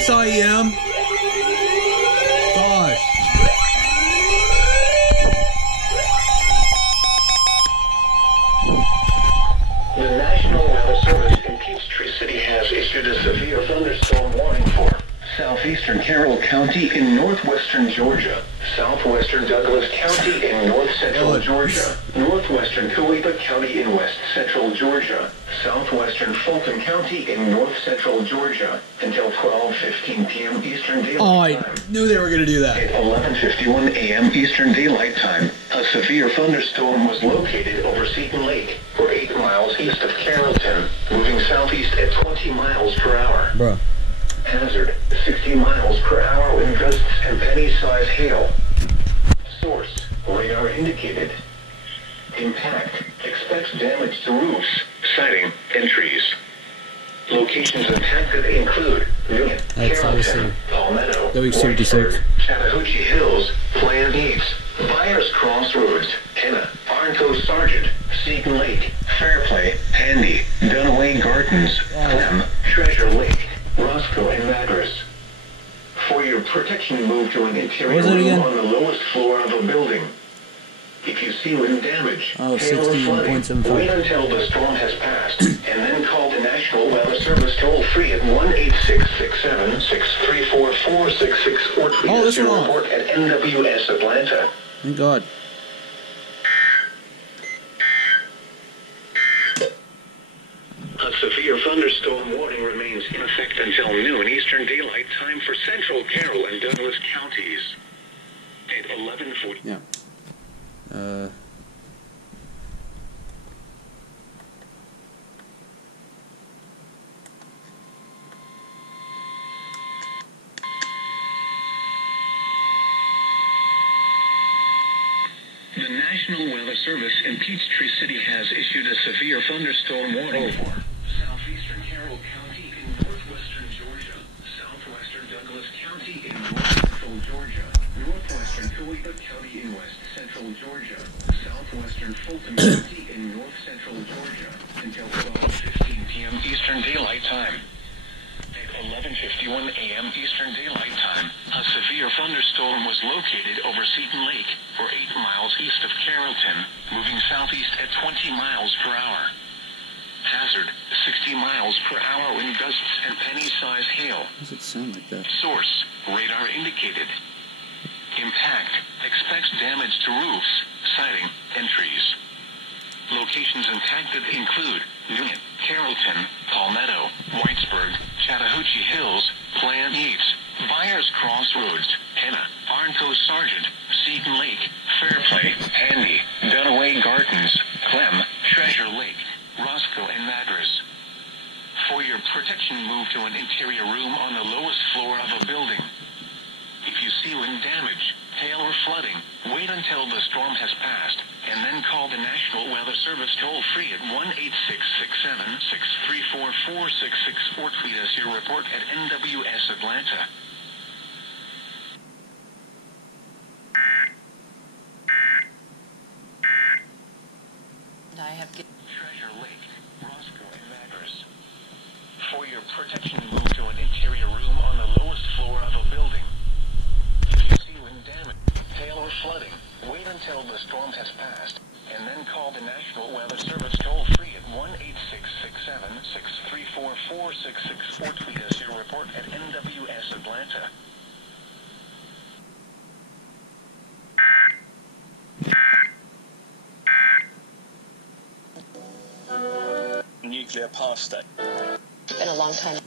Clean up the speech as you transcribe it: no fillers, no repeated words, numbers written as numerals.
Thanks, IEM. Gosh. The National Weather Service in Peachtree City has issued a severe thunderstorm warning for southeastern Carroll County in northwestern Georgia, southwestern Douglas County in north central Georgia, northwestern Coweta County in west central Georgia, southwestern Fulton County in north central Georgia until 12:15 p.m. Eastern Daylight Time. I knew they were going to do that. At 11:51 a.m. Eastern Daylight Time, a severe thunderstorm was located over Seton Lake, or 8 miles east of Carrollton, moving southeast at 20 miles per hour. Bruh. Hazard, 60 miles per hour with gusts and penny-sized hail. Source, radar indicated. Impact, expects damage to roofs, siding, and trees. Locations impacted include Carrollton, Palmetto, W76, Chattahoochee Hills, Plant Eats, Byers Crossroads, Henna, Arnco Sargent, Seton Lake, Fairplay, Handy, Dunaway Gardens, Clem, Treasure Lake, Roscoe, and Madras. For your protection, move to an interior room on the lowest floor of a building. If you see wind damage, hail or flooding, wait until the storm has passed, and then call the National Weather Service toll-free at 1-866-7-634-466 or tweet us your report at NWS Atlanta. Thank God. A severe thunderstorm warning remains in effect until noon Eastern Daylight Time for central Carroll and Douglas counties. At 11:40. Yeah. The National Weather Service in Peachtree City has issued a severe thunderstorm warning for southeastern Carroll County in northwestern Georgia, southwestern Douglas County in north central Georgia, northwestern Coweta County in west central Georgia, southwestern Fulton County in north central Georgia until 12:15 p.m. Eastern Daylight Time. At 11:51 a.m. Eastern Daylight Time, a severe thunderstorm was located over Seton Lake, or 8 miles east of Carrollton, moving southeast at 20 miles per hour. Hazard, 60 miles per hour wind gusts and penny-sized hail. Why does it sound like that? Source, radar indicated. Impact, expects damage to roofs, siding, and trees. Locations impacted include Newton, Carrollton, Palmetto, Whitesburg, Chattahoochee Hills, Plant Eats, Byers Crossroads, Henna, Arnco Sargent, Seton Lake, Fairplay, Handy, Dunaway Gardens, Clem, Treasure Lake, Roscoe, and Madras. For your protection, move to an interior room on the lowest floor of a building. If you see wind damage, hail or flooding, wait until the storm has passed, and then call the National Weather Service toll-free at 1-866-7-634-466 or tweet us your report at NWS Atlanta. Treasure Lake, Roscoe, and Madras. For your protection, move to an interior room on the lowest floor of a building. If you see wind damage, hail or flooding, wait until the storm has passed, and then call the National Weather Service toll-free at 1-866-7-634-466 or tweet us your report at NWS Atlanta. Nuclear power station. It's been a long time.